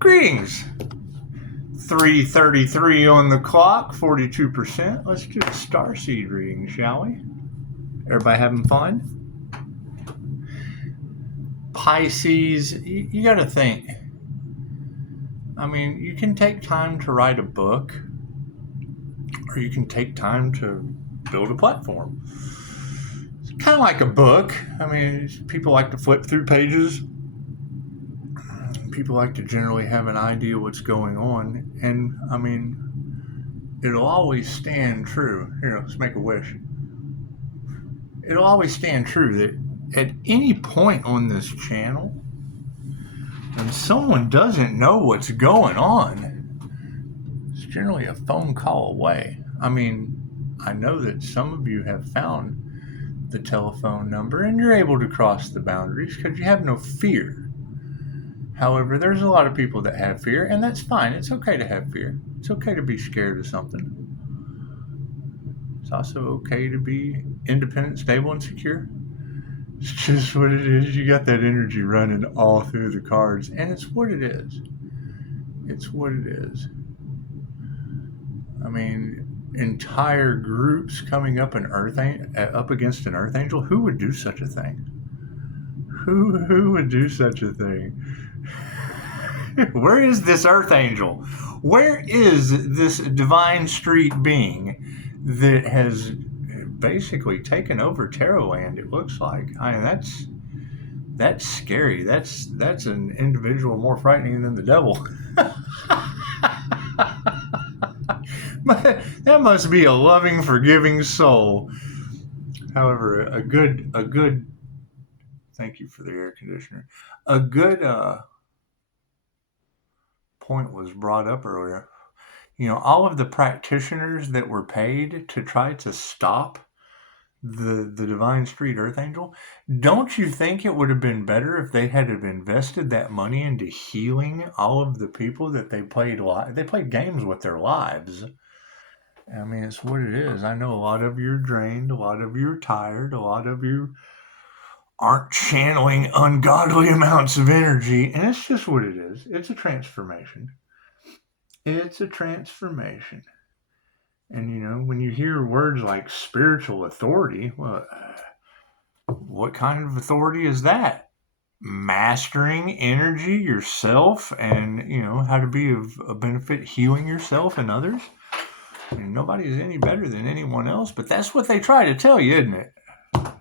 Greetings. 3:33 on the clock, 42%. Let's do a starseed reading, shall we? Everybody having fun? Pisces, you got to think. I mean, you can take time to write a book, or you can take time to build a platform. It's kind of like a book. I mean, people like to flip through pages. People like to generally have an idea what's going on. And, I mean, it'll always stand true. Here, let's make a wish. It'll always stand true that at any point on this channel, when someone doesn't know what's going on, it's generally a phone call away. I mean, I know that some of you have found the telephone number and you're able to cross the boundaries because you have no fear. However, there's a lot of people that have fear, and that's fine. It's okay to have fear. It's okay to be scared of something. It's also okay to be independent, stable, and secure. It's just what it is. You got that energy running all through the cards, and it's what it is. It's what it is. I mean, entire groups coming up up against an earth angel. Who would do such a thing? Who would do such a thing? Where is this earth angel? Where is this divine street being that has basically taken over Tarot land? It looks like. I mean, that's scary. That's an individual more frightening than the devil. That must be a loving, forgiving soul. However, a good. Thank you for the air conditioner. A good point was brought up earlier. You know, all of the practitioners that were paid to try to stop the divine street earth angel, don't you think it would have been better if they had have invested that money into healing all of the people that they played games with their lives? I mean, it's what it is. I know a lot of you are drained, a lot of you are tired, a lot of you aren't channeling ungodly amounts of energy, and it's just what it is. It's a transformation. It's a transformation. And, you know, when you hear words like spiritual authority, well, what kind of authority is that? Mastering energy yourself and, you know, how to be of a benefit, healing yourself and others. And nobody's any better than anyone else, but that's what they try to tell you, isn't it?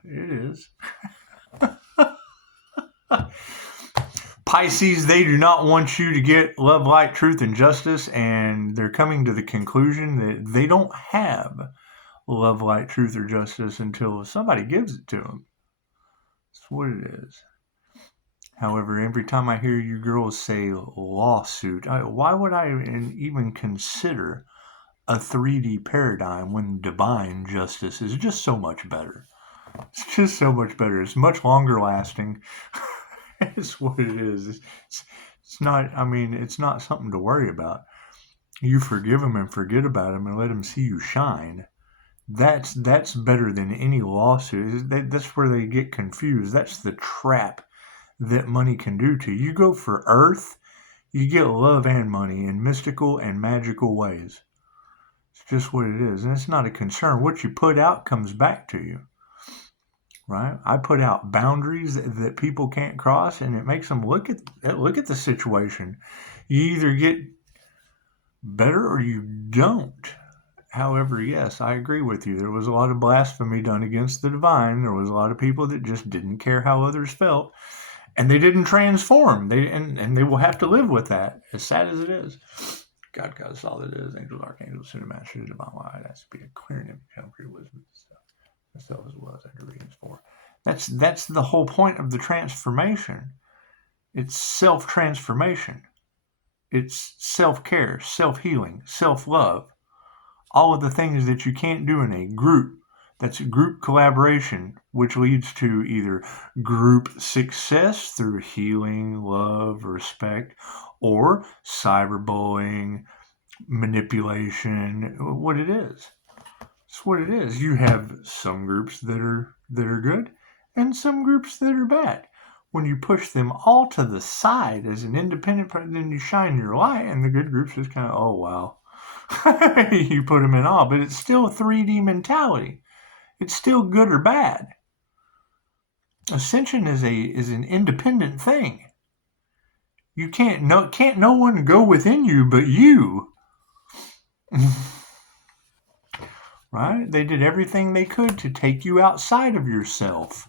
It is. Pisces, they do not want you to get love, light, truth, and justice, and they're coming to the conclusion that they don't have love, light, truth, or justice until somebody gives it to them. That's what it is. However, every time I hear you girls say lawsuit, why would I even consider a 3D paradigm when divine justice is just so much better? It's just so much better. It's much longer lasting. It's what it is. It's not, I mean, it's not something to worry about. You forgive them and forget about them and let them see you shine. That's better than any lawsuit. That's where they get confused. That's the trap that money can do to you. You go for earth, you get love and money in mystical and magical ways. It's just what it is. And it's not a concern. What you put out comes back to you. Right? I put out boundaries that people can't cross, and it makes them look at the situation. You either get better or you don't. However, yes, I agree with you. There was a lot of blasphemy done against the divine. There was a lot of people that just didn't care how others felt, and they didn't transform. And they will have to live with that, as sad as it is. God is all that is. Angels, archangels, supermasters, divine light. That's to be a clear and complete wisdom stuff. Myself as well as I do readings for. That's the whole point of the transformation. It's self-transformation. It's self-care, self-healing, self-love. All of the things that you can't do in a group. That's a group collaboration, which leads to either group success through healing, love, respect, or cyberbullying, manipulation, what it is. It's what it is. You have some groups that are good and some groups that are bad. When you push them all to the side as an independent person, then you shine your light, and the good groups just kind of, oh, wow. You put them in awe, but it's still a 3D mentality. It's still good or bad. Ascension is an independent thing. You can't no one go within you but you. Right? They did everything they could to take you outside of yourself.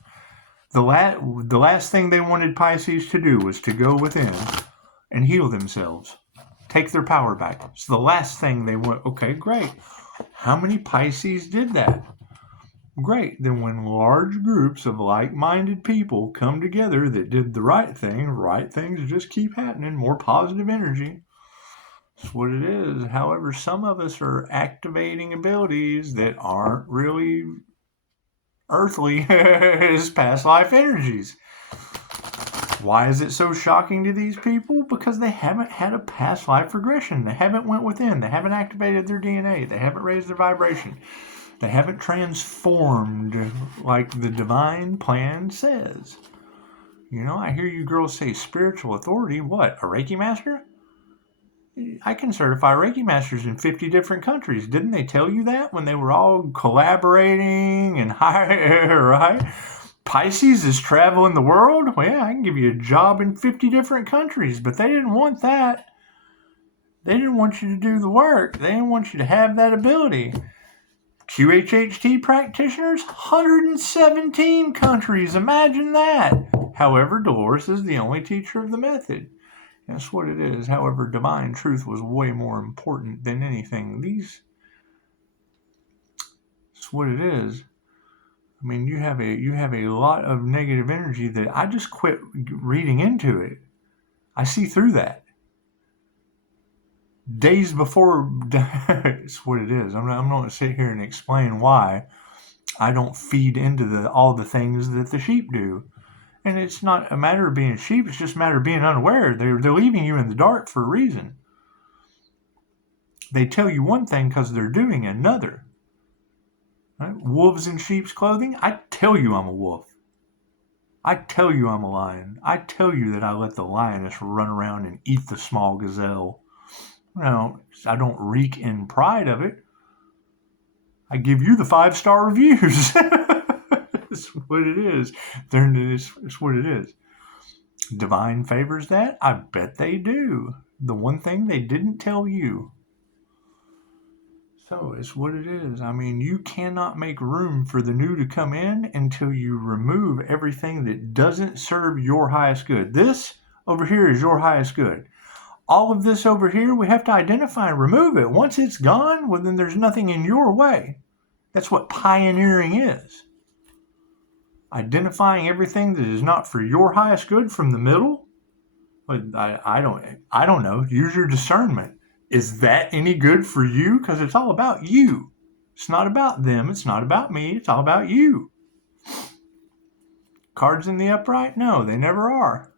The last thing they wanted Pisces to do was to go within and heal themselves. Take their power back. It's the last thing they want. Okay, great. How many Pisces did that? Great. Then when large groups of like-minded people come together that did the right things just keep happening. More positive energy. That's what it is. However, some of us are activating abilities that aren't really earthly as past life energies. Why is it so shocking to these people? Because they haven't had a past life regression. They haven't went within. They haven't activated their DNA. They haven't raised their vibration. They haven't transformed like the divine plan says. You know, I hear you girls say spiritual authority. What, a Reiki master? I can certify Reiki masters in 50 different countries. Didn't they tell you that when they were all collaborating and right? Pisces is traveling the world? Well, yeah, I can give you a job in 50 different countries, but they didn't want that. They didn't want you to do the work. They didn't want you to have that ability. QHHT practitioners, 117 countries. Imagine that. However, Dolores is the only teacher of the method. That's what it is. However, divine truth was way more important than anything. That's what it is. I mean, you have a lot of negative energy that I just quit reading into it. I see through that. Days before, it's what it is. I'm not going to sit here and explain why I don't feed into all the things that the sheep do. And it's not a matter of being sheep. It's just a matter of being unaware. They're leaving you in the dark for a reason. They tell you one thing because they're doing another. Right? Wolves in sheep's clothing. I tell you I'm a wolf. I tell you I'm a lion. I tell you that I let the lioness run around and eat the small gazelle. No, I don't reek in pride of it. I give you the 5-star reviews. That's what it is. It's what it is. Divine favors that? I bet they do. The one thing they didn't tell you. So it's what it is. I mean, you cannot make room for the new to come in until you remove everything that doesn't serve your highest good. This over here is your highest good. All of this over here, we have to identify and remove it. Once it's gone, well, then there's nothing in your way. That's what pioneering is. Identifying everything that is not for your highest good from the middle. But I don't know. Use your discernment. Is that any good for you? Because it's all about you. It's not about them. It's not about me. It's all about you. Cards in the upright? No, they never are.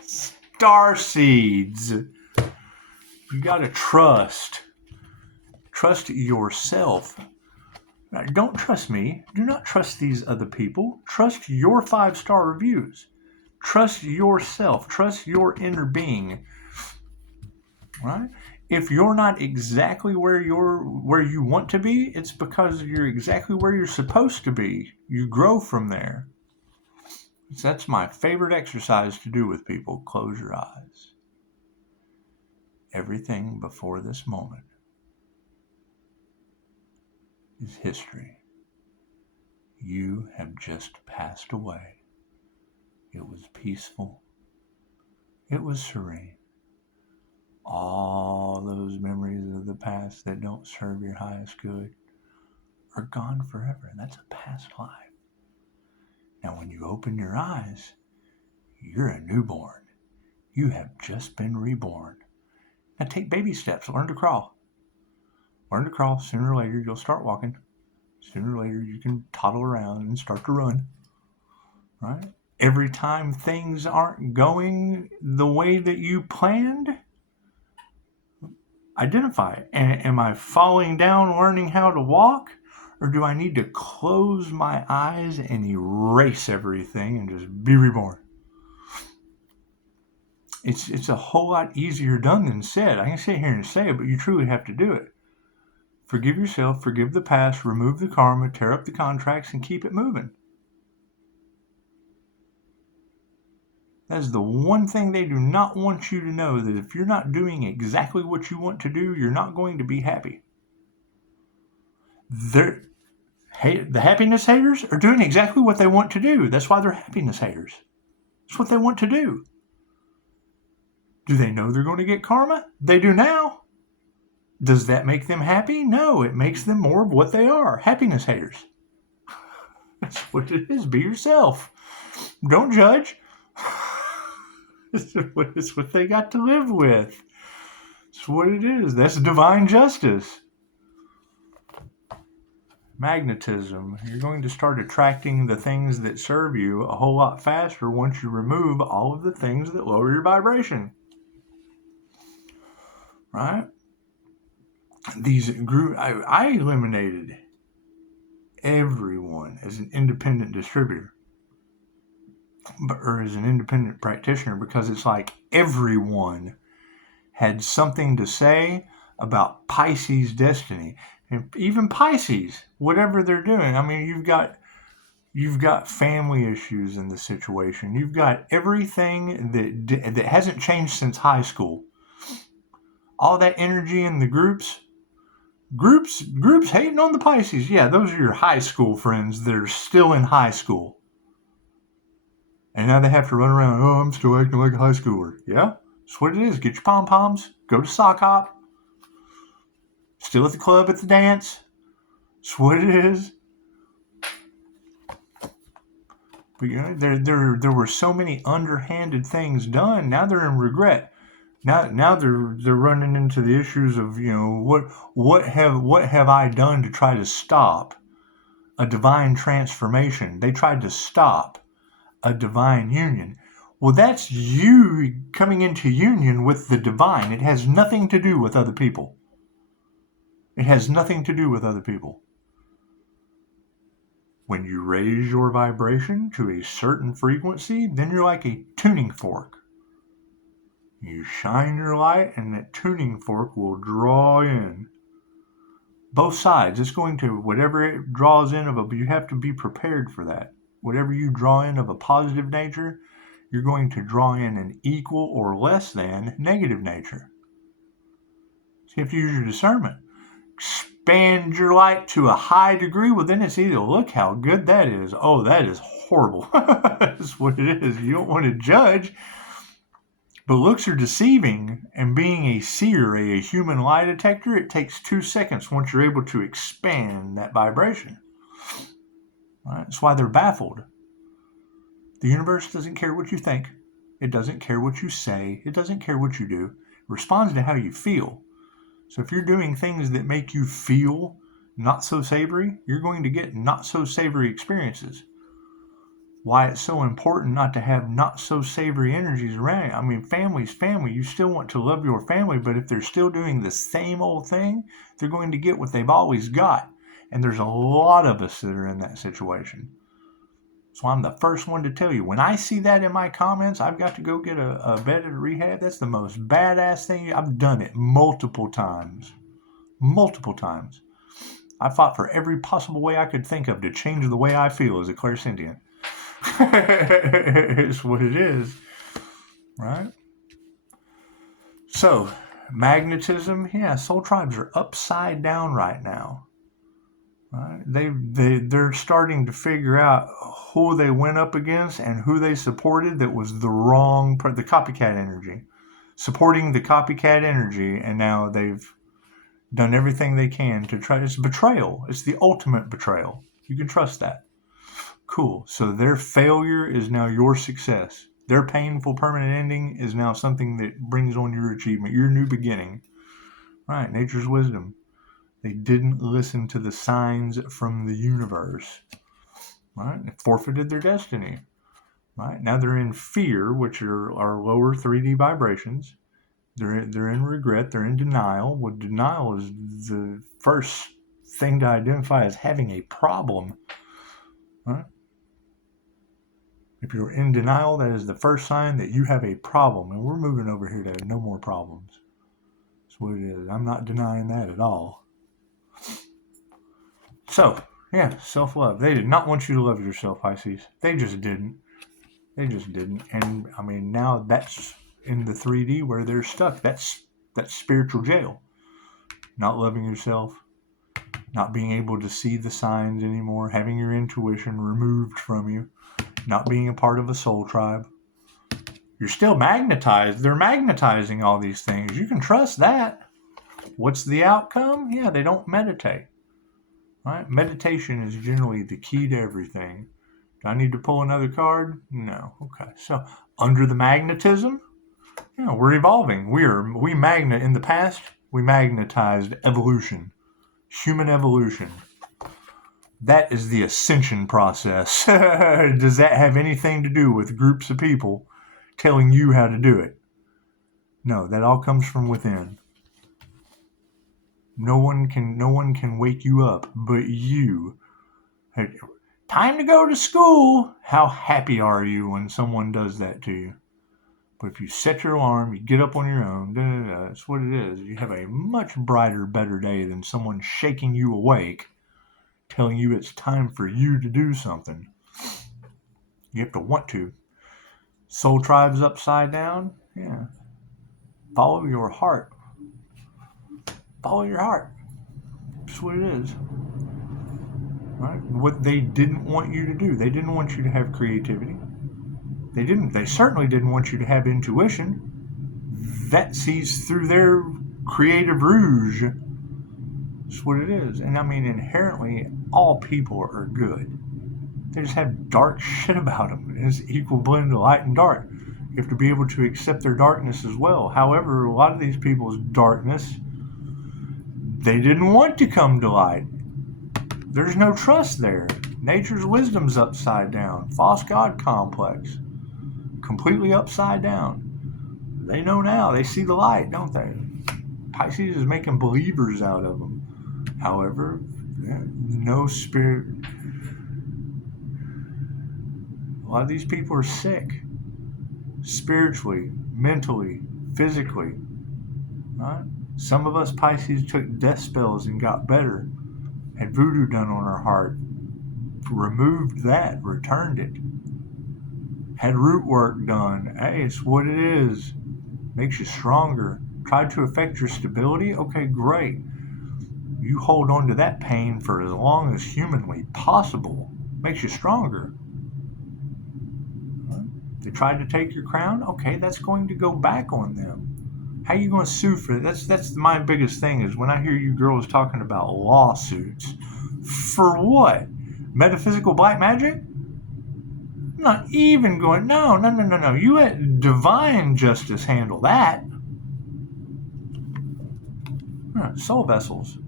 Star seeds. You got to trust. Trust yourself. Now, don't trust me. Do not trust these other people. Trust your 5-star reviews. Trust yourself. Trust your inner being. Right? If you're not exactly where you want to be, it's because you're exactly where you're supposed to be. You grow from there. That's my favorite exercise to do with people. Close your eyes. Everything before this moment is history. You have just passed away. It was peaceful. It was serene. All those memories of the past that don't serve your highest good are gone forever. And that's a past life. Now, when you open your eyes, you're a newborn. You have just been reborn. Now take baby steps. Learn to crawl. Learn to crawl. Sooner or later, you'll start walking. Sooner or later, you can toddle around and start to run. Right? Every time things aren't going the way that you planned, identify. Am I falling down learning how to walk? Or do I need to close my eyes and erase everything and just be reborn? It's a whole lot easier done than said. I can sit here and say it, but you truly have to do it. Forgive yourself, forgive the past, remove the karma, tear up the contracts, and keep it moving. That is the one thing they do not want you to know, that if you're not doing exactly what you want to do, you're not going to be happy. The happiness haters are doing exactly what they want to do. That's why they're happiness haters. It's what they want to do. Do they know they're going to get karma? They do now. Does that make them happy? No, it makes them more of what they are, happiness haters. That's what it is. Be yourself. Don't judge. It's what they got to live with. It's what it is. That's divine justice. Magnetism. You're going to start attracting the things that serve you a whole lot faster once you remove all of the things that lower your vibration. Right? These group, I eliminated everyone as an independent distributor, or as an independent practitioner, because it's like everyone had something to say about Pisces destiny. And even Pisces, whatever they're doing, I mean, you've got family issues in the situation. You've got everything that hasn't changed since high school. All that energy in the groups hating on the Pisces. Yeah, those are your high school friends that are still in high school. And now they have to run around, oh, I'm still acting like a high schooler. Yeah, that's what it is. Get your pom-poms, go to sock hop, still at the club at the dance. That's what it is. But you know, there were so many underhanded things done. Now they're in regret. Now they're running into the issues of, you know, what have I done to try to stop a divine transformation? They tried to stop a divine union. Well, that's you coming into union with the divine. It has nothing to do with other people. It has nothing to do with other people. When you raise your vibration to a certain frequency, then you're like a tuning fork. You shine your light, and that tuning fork will draw in both sides. It's going to, whatever it draws in of you have to be prepared for that. Whatever you draw in of a positive nature, you're going to draw in an equal or less than negative nature. So you have to use your discernment. Expand your light to a high degree, well, then it's either, look how good that is. Oh, that is horrible. That's what it is. You don't want to judge. But looks are deceiving, and being a seer, a human lie detector, it takes 2 seconds once you're able to expand that vibration. Right? That's why they're baffled. The universe doesn't care what you think. It doesn't care what you say. It doesn't care what you do. It responds to how you feel. So if you're doing things that make you feel not so savory, you're going to get not so savory experiences. Why it's so important not to have not so savory energies around you. I mean, family's family. You still want to love your family, but if they're still doing the same old thing, they're going to get what they've always got. And there's a lot of us that are in that situation. So I'm the first one to tell you, when I see that in my comments, I've got to go get a bed at a rehab. That's the most badass thing. I've done it multiple times. Multiple times. I fought for every possible way I could think of to change the way I feel as a clairsentient. It's what it is, right? So, magnetism, yeah, soul tribes are upside down right now. Right? They're starting to figure out who they went up against and who they supported that was the wrong, the copycat energy. Supporting the copycat energy, and now they've done everything they can to try. It's betrayal. It's the ultimate betrayal. You can trust that. Cool. So their failure is now your success. Their painful permanent ending is now something that brings on your achievement, your new beginning. Right, nature's wisdom. They didn't listen to the signs from the universe. Right, they forfeited their destiny. Right, now they're in fear, which are lower 3D vibrations. They're in regret. They're in denial. Well, denial is the first thing to identify as having a problem. Right? If you're in denial, that is the first sign that you have a problem. And we're moving over here to no more problems. That's what it is. I'm not denying that at all. So, yeah, self-love. They did not want you to love yourself, Pisces. They just didn't. And, I mean, now that's in the 3D where they're stuck. That's spiritual jail. Not loving yourself. Not being able to see the signs anymore. Having your intuition removed from you. Not being a part of a soul tribe. You're still magnetized. They're magnetizing all these things. You can trust that. What's the outcome? Yeah, they don't meditate. Right? Meditation is generally the key to everything. Do I need to pull another card? No. Okay. So under the magnetism, we're evolving. In the past, we magnetized evolution, human evolution. That is the ascension process. Does that have anything to do with groups of people telling you how to do it? No, that all comes from within. No one can wake you up but you. Hey, time to go to school. How happy are you when someone does that to you? But if you set your alarm, you get up on your own, that's what it is. You have a much brighter, better day than someone shaking you awake, telling you it's time for you to do something. You have to want to. Soul tribes upside down? Yeah. Follow your heart. Follow your heart. That's what it is. Right? What they didn't want you to do. They didn't want you to have creativity. They certainly didn't want you to have intuition. That sees through their creative rouge. That's what it is. And I mean, inherently, all people are good. They just have dark shit about them. It's equal blend of light and dark. You have to be able to accept their darkness as well. However, a lot of these people's darkness, they didn't want to come to light. There's no trust there. Nature's wisdom's upside down. False God complex. Completely upside down. They know now. They see the light, don't they? Pisces is making believers out of them. However, no spirit. A lot of these people are sick. Spiritually, mentally, physically. Right? Some of us Pisces took death spells and got better. Had voodoo done on our heart. Removed that. Returned it. Had root work done. Hey, it's what it is. Makes you stronger. Tried to affect your stability? Okay, great. You hold on to that pain for as long as humanly possible. Makes you stronger. They tried to take your crown? Okay, that's going to go back on them. How are you going to sue for it? That's my biggest thing is when I hear you girls talking about lawsuits. For what? Metaphysical black magic? I'm not even going, no. You let divine justice handle that. Soul vessels.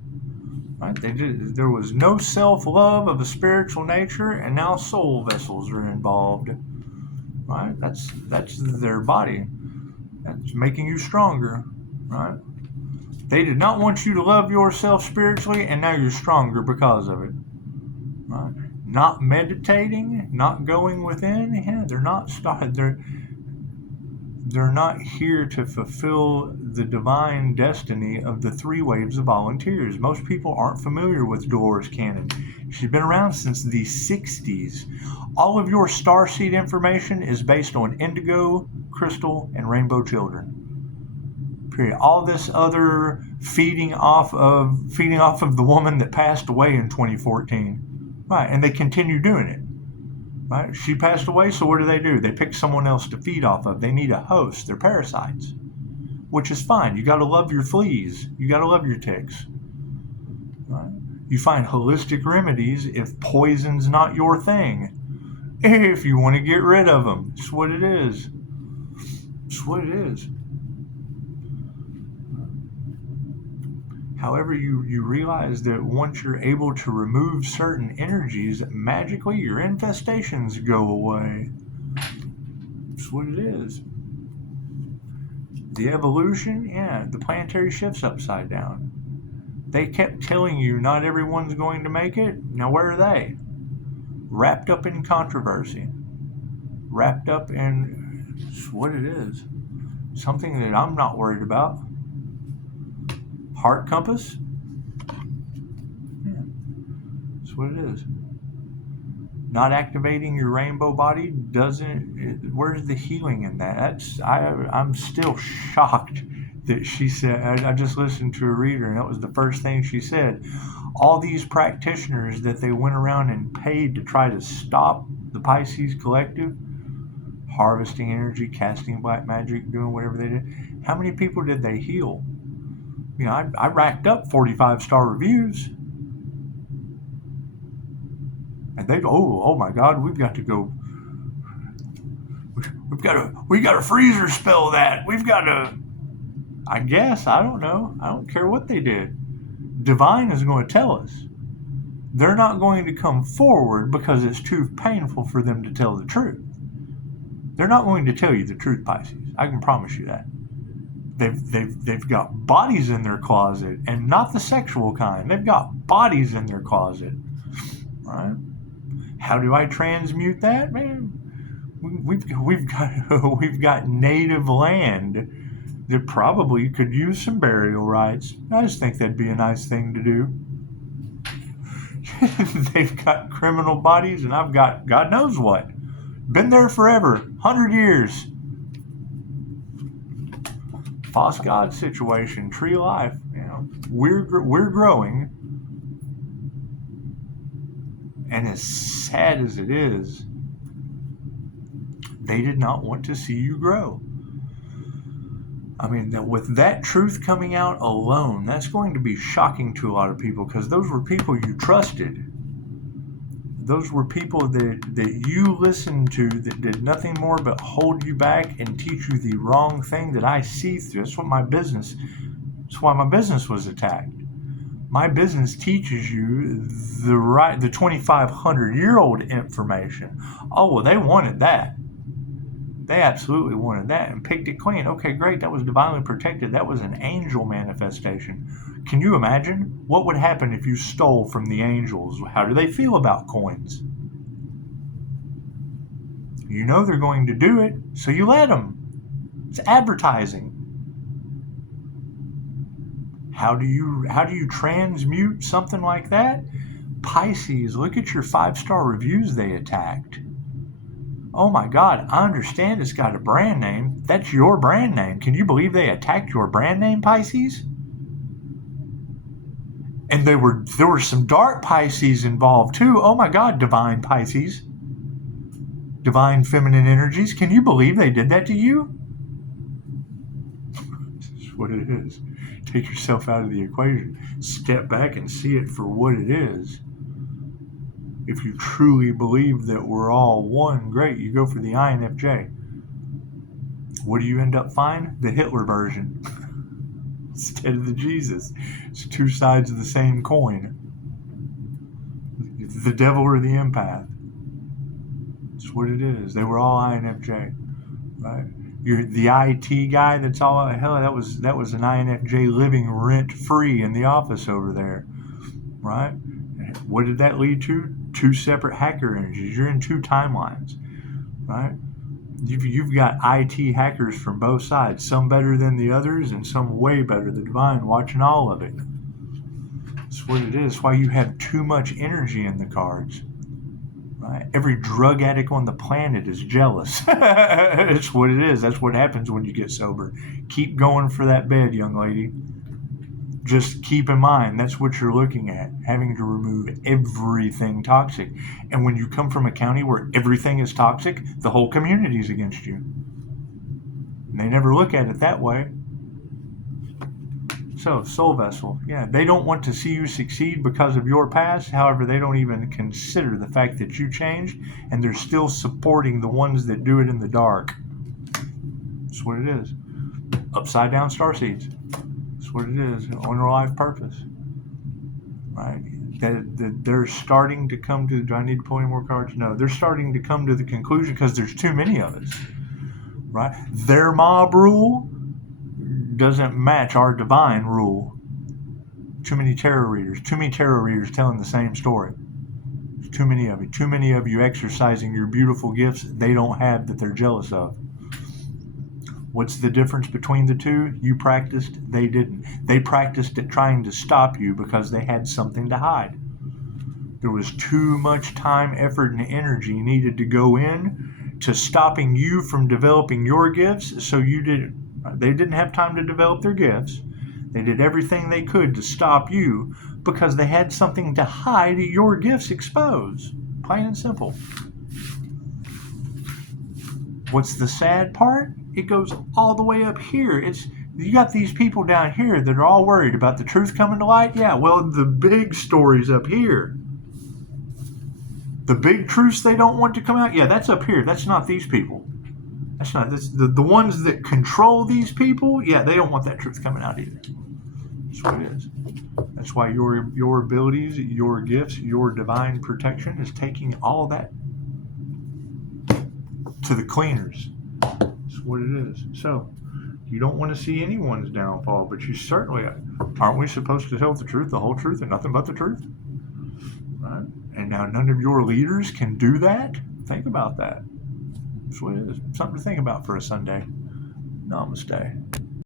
Right? There was no self-love of a spiritual nature, and now soul vessels are involved. Right? That's their body. That's making you stronger. Right? They did not want you to love yourself spiritually, and now you're stronger because of it. Right? Not meditating, not going within. Yeah, they're not here to fulfill the divine destiny of the 3 waves of volunteers. Most people aren't familiar with Dolores Cannon. She's been around since the 60s. All of your starseed information is based on indigo, crystal, and rainbow children. Period. All this other feeding off of the woman that passed away in 2014. Right, and they continue doing it. Right? She passed away, so what do? They pick someone else to feed off of. They need a host. They're parasites, which is fine. You got to love your fleas. You got to love your ticks. Right? You find holistic remedies if poison's not your thing. If you want to get rid of them, it's what it is. It's what it is. However, you realize that once you're able to remove certain energies, magically your infestations go away. That's what it is. The evolution, the planetary shift's upside down. They kept telling you not everyone's going to make it. Now where are they? Wrapped up in controversy. Wrapped up in what it is. Something that I'm not worried about. Heart compass? Yeah, that's what it is. Not activating your rainbow body where's the healing in that? I'm still shocked that she said, I just listened to a reader and that was the first thing she said. All these practitioners that they went around and paid to try to stop the Pisces collective, harvesting energy, casting black magic, doing whatever they did, how many people did they heal? I racked up 45-star reviews. And they go, oh my God, we got to freezer spell that. I guess, I don't know. I don't care what they did. Divine is going to tell us. They're not going to come forward because it's too painful for them to tell the truth. They're not going to tell you the truth, Pisces. I can promise you that. They've got bodies in their closet, and not the sexual kind. They've got bodies in their closet, right? How do I transmute that, man? We've got native land that probably could use some burial rites. I just think that'd be a nice thing to do. They've got criminal bodies, and I've got God knows what. Been there forever, 100 years. False God situation, tree of life. We're growing. And as sad as it is, they did not want to see you grow. I mean, with that truth coming out alone, that's going to be shocking to a lot of people because those were people you trusted. Those were people that you listened to that did nothing more but hold you back and teach you the wrong thing that I see through. That's why my business was attacked. My business teaches you the 2,500-year-old information. Oh, well, they wanted that. They absolutely wanted that and picked it clean. Okay, great. That was divinely protected. That was an angel manifestation. Can you imagine what would happen if you stole from the angels? How do they feel about coins? You know they're going to do it, so you let them. It's advertising. How do you transmute something like that? Pisces, look at your 5-star reviews they attacked. Oh my God, I understand it's got a brand name. That's your brand name. Can you believe they attacked your brand name, Pisces? And there were some dark Pisces involved too. Oh my God, divine Pisces. Divine feminine energies. Can you believe they did that to you? This is what it is. Take yourself out of the equation. Step back and see it for what it is. If you truly believe that we're all one, great, you go for the INFJ. What do you end up finding? The Hitler version. Instead of the Jesus. It's two sides of the same coin. The devil or the empath. That's what it is. They were all INFJ. Right? You're the IT guy that's all, hell, that was an INFJ living rent-free in the office over there. Right? What did that lead to? 2 separate hacker energies. You're in 2 timelines, right? You've got IT hackers from both sides, some better than the others and some way better. The divine watching all of it. That's what it is. That's why you have too much energy in the cards, right? Every drug addict on the planet is jealous. That's what it is. That's what happens when you get sober. Keep going for that bed, young lady. Just keep in mind, that's what you're looking at, having to remove everything toxic. And when you come from a county where everything is toxic, the whole community is against you. And they never look at it that way. So, soul vessel, yeah, they don't want to see you succeed because of your past. However, they don't even consider the fact that you changed, and they're still supporting the ones that do it in the dark. That's what it is. Upside down starseeds. That's what it is. On their life purpose. Right? That they're starting to come to, do I need to pull any more cards? No, they're starting to come to the conclusion because there's too many of us. Right? Their mob rule doesn't match our divine rule. Too many tarot readers. Too many tarot readers telling the same story. There's too many of you. Too many of you exercising your beautiful gifts they don't have that they're jealous of. What's the difference between the two? You practiced, they didn't. They practiced at trying to stop you because they had something to hide. There was too much time, effort, and energy needed to go in to stopping you from developing your gifts, so they didn't have time to develop their gifts. They did everything they could to stop you because they had something to hide your gifts expose. Plain and simple. What's the sad part? It goes all the way up here. You got these people down here that are all worried about the truth coming to light. Yeah, well, the big story's up here. The big truths they don't want to come out, yeah, that's up here. That's not these people. That's the ones that control these people. Yeah, they don't want that truth coming out either. That's what it is. That's why your abilities, your gifts, your divine protection is taking all that to the cleaners. That's what it is. So you don't want to see anyone's downfall, but you certainly aren't we supposed to tell the truth, the whole truth, and nothing but the truth? Right? And now none of your leaders can do that? Think about that. That's what it is. Something to think about for a Sunday. Namaste.